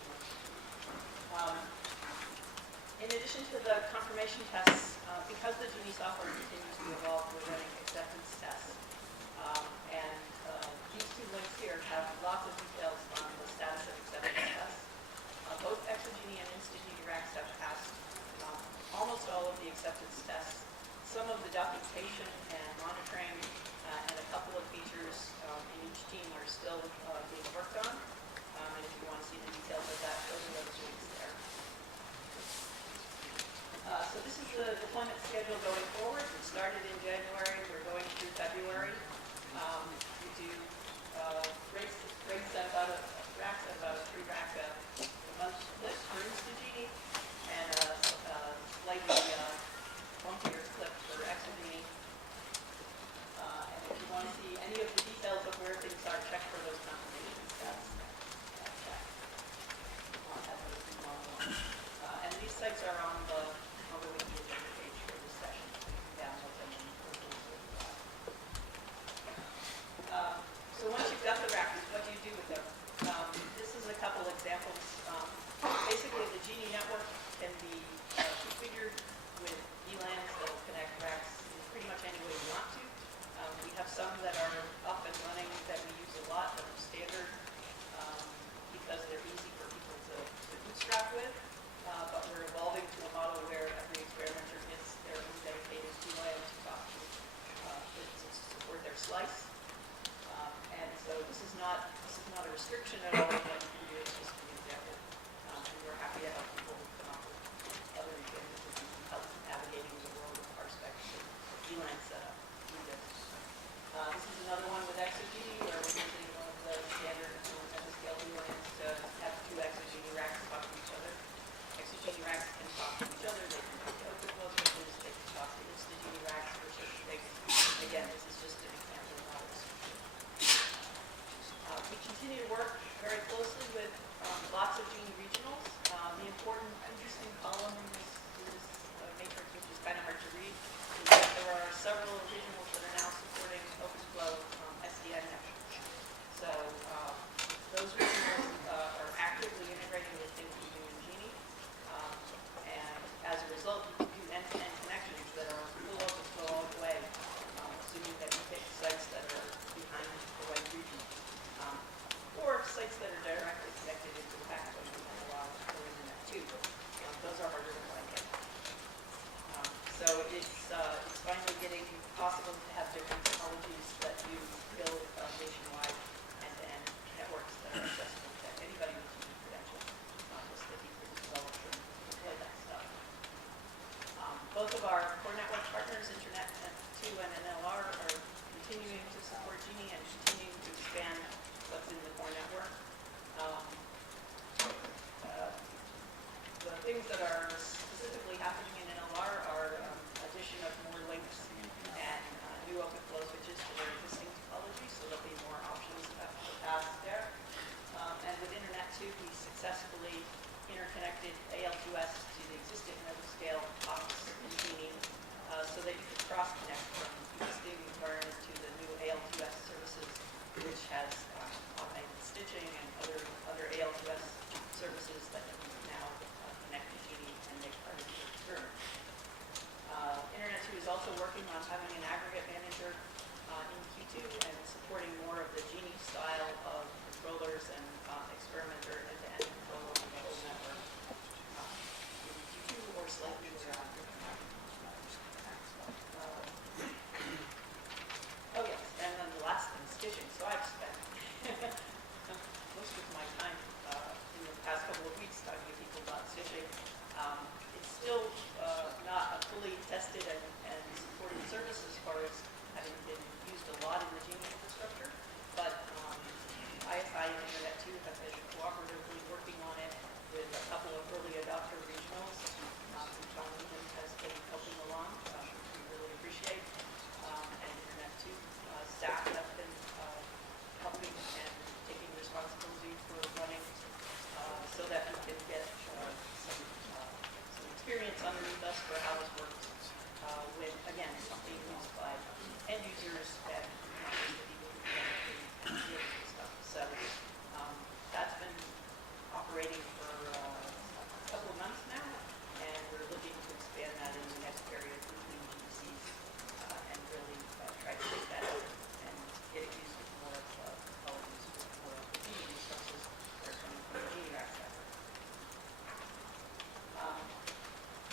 slice. And so this is not a restriction at all, but you can do it just an example. And we're happy to help people come up with other examples that can help navigating the world of RSpec and VLAN setup. This is another one with ExoGenie, where we're using one of the standard scale VLANs to have two ExoGenie racks talk to each other. ExoGenie racks can talk to each other, they can talk to OpenFlow switches, they can talk to InstaGenie racks, which is big. Again, this is just an example of how this we continue to work very closely with lots of Genie regionals. The important, interesting column in this matrix, which is kind of hard to read, is that there are several regionals that are now supporting OpenFlow SDN networks. So those regionals are actively integrating with things we do in Genie. And as a result, you can do end-to-end connections that are full OpenFlow all the way, assuming that you pick sites that are behind the white region. Or sites that are directly connected into the backbone and allow for Internet too. Those are harder to find. So it's finally getting possible to have different technologies that you build nationwide end-to-end networks that are accessible to anybody with unique credentials, not just the people who develop and deploy that stuff. Both of our core network partners, Internet 2 and NLR, are continuing to support Genie and continuing to expand what's in the core network. The things that are specifically happening in NLR are addition of more links and new OpenFlow switches to their existing topology, so there'll be more options about the path there. And with Internet 2, we successfully interconnected AL2S to the existing scale POPs in Genie so that you could cross-connect from existing environment to the new AL2S services, which has automated stitching and other AL2S services that you can now connect to Genie and make part of your experience. Internet 2 is also working on having an aggregate manager in Q2 and supporting more of the Genie style of controllers and experimenter end-to-end control of the whole network in Q2 or slightly thereafter. Oh yes, and then the last thing, stitching. So I've spent most of my time in the past couple of weeks talking to people about stitching. It's still not a fully tested and supported service as far as having been used a lot in the Genie infrastructure, but ISI and Internet 2 have been cooperatively working on it with a couple of early adopter regionals, who John Lehman has been helping along, which we really appreciate. And Internet 2 staff have been helping and taking responsibility for running so that we can get some experience underneath us for how this works when, again, it's being used by end users and not just the people who can deal with this stuff. So that's been operating for a couple of months now, and we're looking to expand that in the next period between GECs and really try to take that out and get it used with more of colleges, with more of the community resources that are coming from the Genie Rack effort.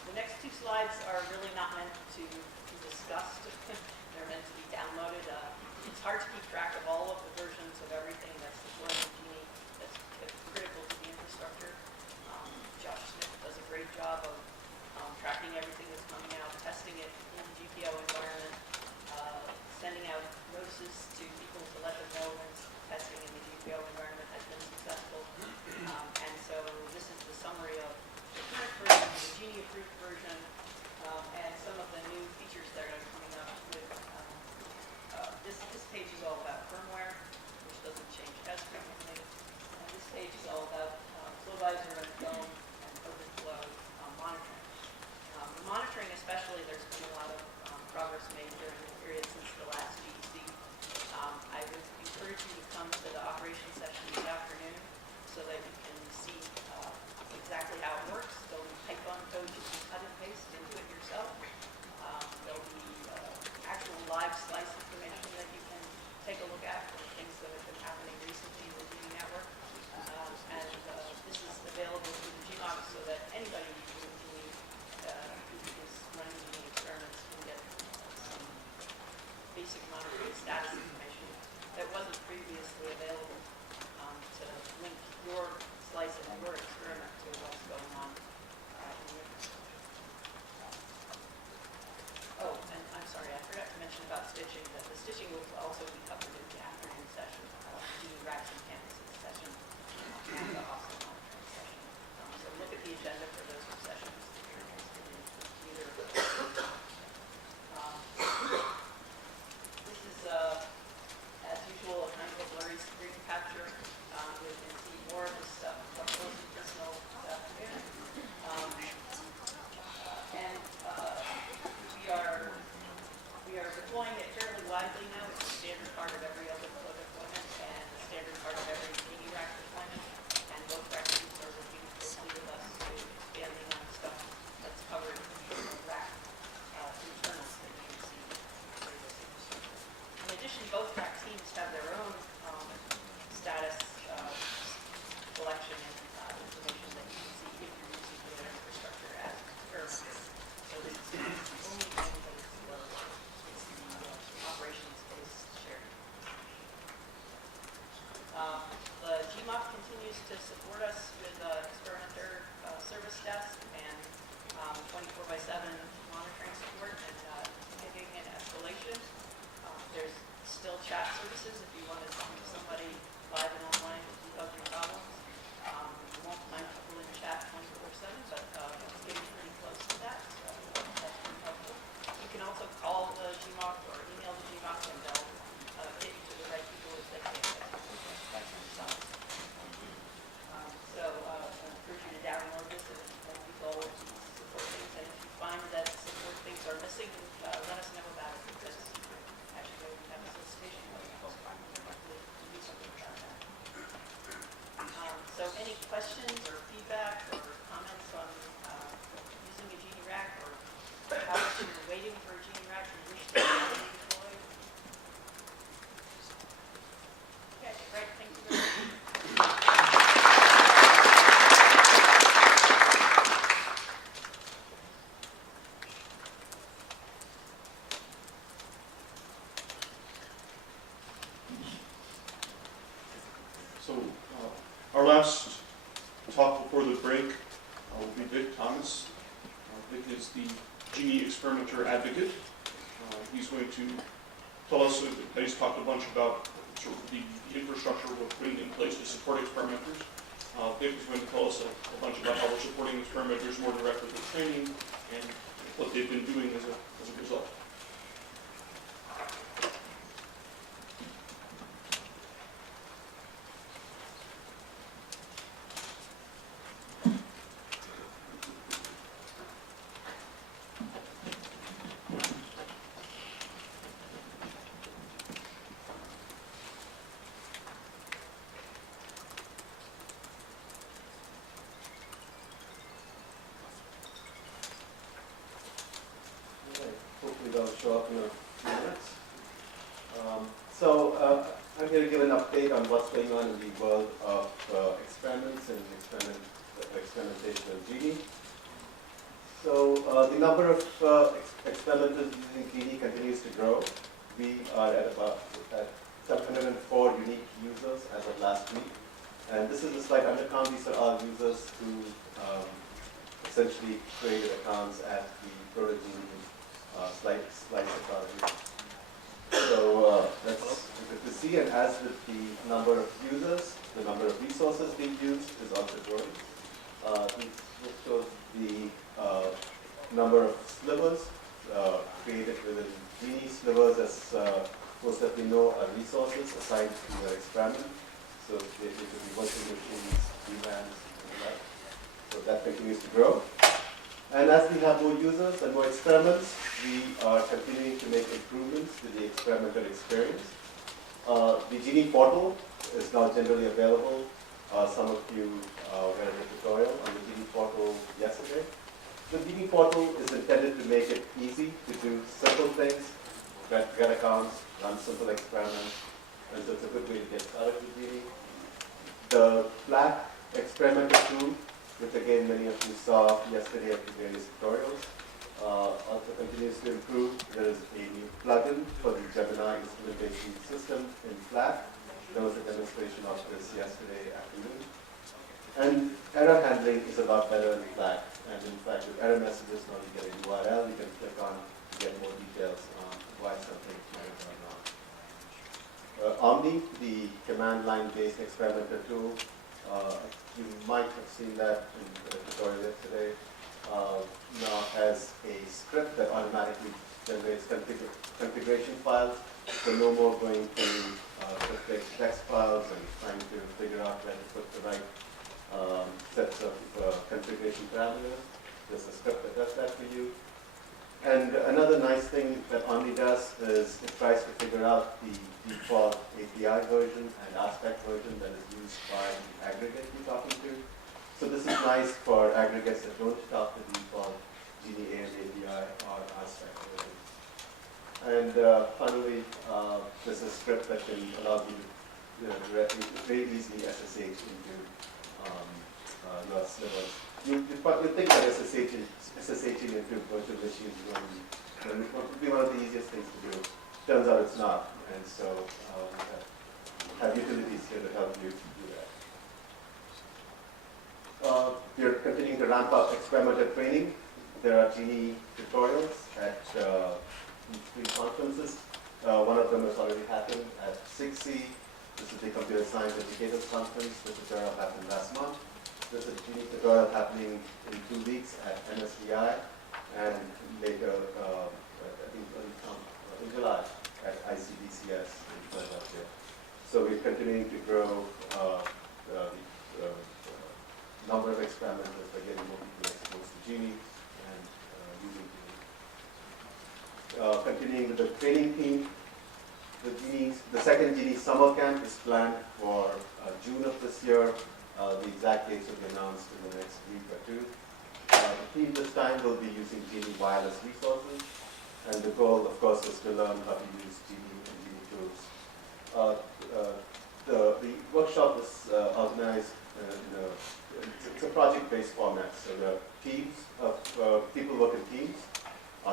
The next two slides are really not meant to be discussed. They're meant to be downloaded. It's hard to keep track of all of the versions of everything that's deployed in Genie that's critical to the infrastructure. Josh Smith does a great job of tracking everything that's coming out, testing it in the GPO environment, sending out notices to people to let them know when testing in the GPO environment has been successful. And so this is the summary of the current version, the Genie approved version, and some of the new features that are coming up with this page is all about firmware, which doesn't change as frequently. And this page is all about FlowVisor and Dome and OpenFlow monitoring. The monitoring especially, there's been a lot of progress made during the period since the last GEC. I would encourage you to come to the operations session this afternoon so that you can see exactly how it works. There'll be Python code you can cut and paste into it yourself. There'll be actual live slice information that you can take a look at for things that have been happening recently in the Genie network. And this is available through the Gmod so that anybody who is running Genie experiments can get some basic monitoring status slice of your experiment to what's going on in your facility. Oh, and I'm sorry, I forgot to mention about stitching, that the stitching will also be covered in the afternoon session, GE racks and campuses session, and the hostel monitoring session. So look at the agenda for those two sessions if you're interested in either of those. This is, as usual, a kind of a blurry screen capture. You can see more of this stuff up close and personal this afternoon. We are deploying it fairly widely now. It's a standard part of every other flow deployment and a standard part of every GENI rack deployment. And both rack teams are working closely with us to expand the amount of stuff that's covered in the rack internals that you can see through this infrastructure. In addition, both rack teams have their own status collection and information that you can see if you're using their infrastructure as experiments. So this is the only thing that is the operations-based shared. The GMOC continues to support us with experimenter service desk and 24/7 monitoring support and ticketing and escalation. There's still chat services if you want to talk to somebody live and online to debug your problems. We won't mind people in chat 24/7, but it's getting pretty close to that, so that's pretty helpful. You can also call the GMOC or email the GMOC and they'll get you to the right people if they can't get to that kind of stuff. So I encourage you to download this and people support things, and if you find that support things are missing, let us know about it, because actually we have a solicitation where we can do something about that. So any questions or feedback or comments on using a GENI rack, or how much you're waiting for a GENI rack and wish to be deployed? Okay, great, thank you very much. So our last talk before the break will be Vic Thomas. Vic is the GE experimenter advocate. He's going to tell us, he's talked a bunch about sort of the infrastructure we're putting in place to support experimenters. Vic is going to tell us a bunch about how we're supporting experimenters more directly with training and what they've been doing as a result. Hopefully they'll show up in a few minutes. I'm here to give an update on what's going on in the world of experiments and experimentation of GENI. So the number of experimenters using GENI continues to grow. We are at about 704 unique users as of last week. And this is a slight undercount. These are all users who essentially created accounts at the Protogene slice technology. So that's good to see, and as with the number of users, the number of resources being used is also growing. This shows the number of slivers created within GENI. Slivers, as most of you know, are resources assigned to your experiment. So they could be virtual machines, VLANs, and the like. So that continues to grow. And as we have more users and more experiments, we are continuing to make improvements to the experimenter experience. The GENI portal is now generally available. Some of you read a tutorial on the GENI portal yesterday. The GENI portal is intended to make it easy to do simple things, get accounts, run simple experiments, and so it's a good way to get started with GENI. The Black experimenter tool, which again many of you saw yesterday at the various tutorials, also continues to improve. There is a new plugin for the GENI instrumentation system in Flat. There was a demonstration of this yesterday afternoon. And error handling is a lot better in Slack. And in fact, with error messages, now you get a URL you can click on to get more details on why something might have gone wrong. Omni, the command line based experimenter tool, you might have seen that in the tutorial yesterday, now has a script that automatically generates configuration files, so no more going through text files and trying to figure out where to put the right sets of configuration parameters. There's a script that does that for you. And another nice thing that Omni does is it tries to figure out the default API version and aspect version that is used by the aggregate you're talking to. So this is nice for aggregates that don't talk to the default GENI API or aspect version. And finally, there's a script that can allow you to very easily SSH into your servers. You think that SSHing into virtual machines would be one of the easiest things to do. Turns out it's not, and so we have utilities here to help you do that. We're continuing to ramp up experimenter training. There are GENI tutorials at 3 conferences. One of them has already happened at CC. This is the Computer Science Educators Conference. The tutorial happened last month. There's a GENI tutorial happening in 2 weeks at MSDI, and later, I think in July at ICBCS in Philadelphia. So we're continuing to grow the number of experimenters by getting more people exposed to GENI and using GENI. Continuing with the training team, the second GENI summer camp is planned for June of this year. The exact dates will be announced in the next week or 2. The team this time will be using GENI wireless resources, and the goal, of course, is to learn how to use GENI and GENI tools. The workshop is organized it's a project-based format, so there are teams of people work in teams.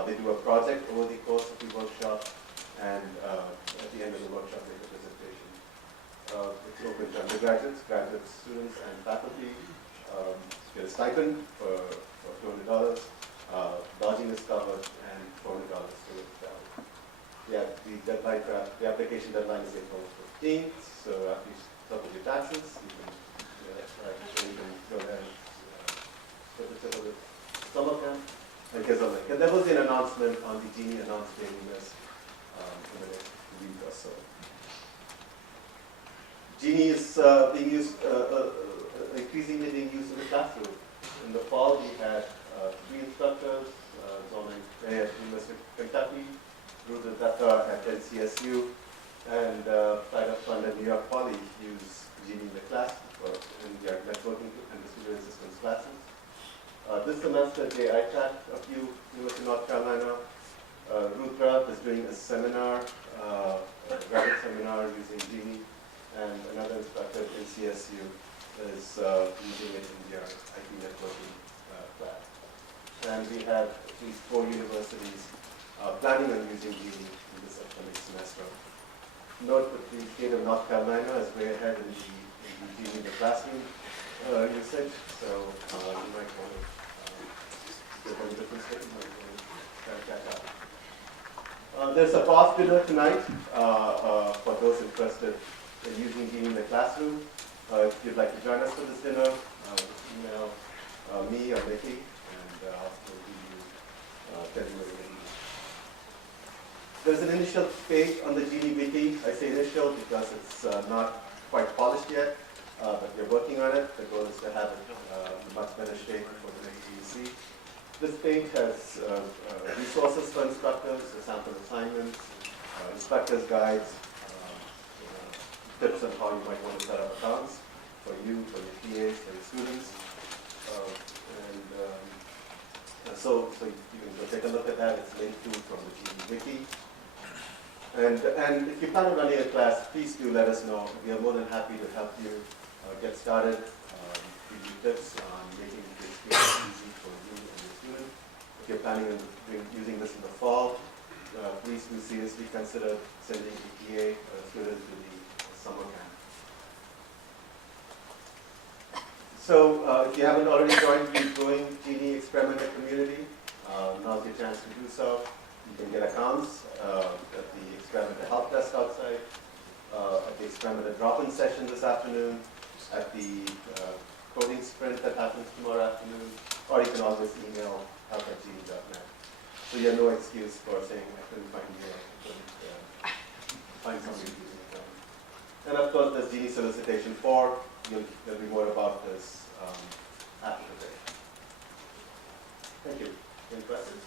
They do a project over the course of the workshop, and at the end of the workshop, they make a presentation. It's open to undergraduates, graduate students, and faculty. Get a stipend for $200. Lodging is covered, and $400 for travel. Yeah, the application deadline is April 15th, so after you settle your taxes, you can go ahead and register for the summer camp. And here's a link. And there will be an announcement on the GENI announced mailing list in the next week or so. GENI is being used, increasingly being used in the classroom. In the fall, we had 3 instructors, Zona at University of Kentucky, Ruth and Zafar at NCSU, and Pride of Fund at New York Poly use GENI in the class in their networking and distributed systems classes. This semester, I tracked a few University of North Carolina. Ruth is doing a seminar, a graphic seminar using GENI, and another instructor at NCSU is using it in their IT networking class. And we have at least 4 universities planning on using GENI in this upcoming semester. Note that the state of North Carolina is way ahead in the GENI in the classroom usage, so you might want to get a different state, you might want to try to catch up. There's a pause dinner tonight for those interested in using GENI in the classroom. If you'd like to join us for this dinner, just email me or Nikki, and we'll give you 10 minutes. There's an initial page on the GENI wiki. I say initial because it's not quite polished yet, but we're working on it. The goal is to have it in much better shape for the next GEC. This page has resources for instructors, sample assignments, instructors' guides, tips on how you might want to set up accounts for you, for your PAs, for your students. So you can go take a look at that. It's linked to from the GENI wiki. And if you plan on running a class, please do let us know. We are more than happy to help you get started, give you tips on making the experience easy for you and your student. If you're planning on using this in the fall, please do seriously consider sending a PA or a student to the summer camp. So if you haven't already joined the growing GENI experimenter community, now's your chance to do so. You can get accounts at the experimenter help desk outside, at the experimenter drop-in session this afternoon, at the coding sprint that happens tomorrow afternoon, or you can always email help@geni.net. So you have no excuse for saying, I couldn't find you, I couldn't find somebody using it. And of course, there's GENI solicitation 4. There'll be more about this after the day. Thank you. Any questions?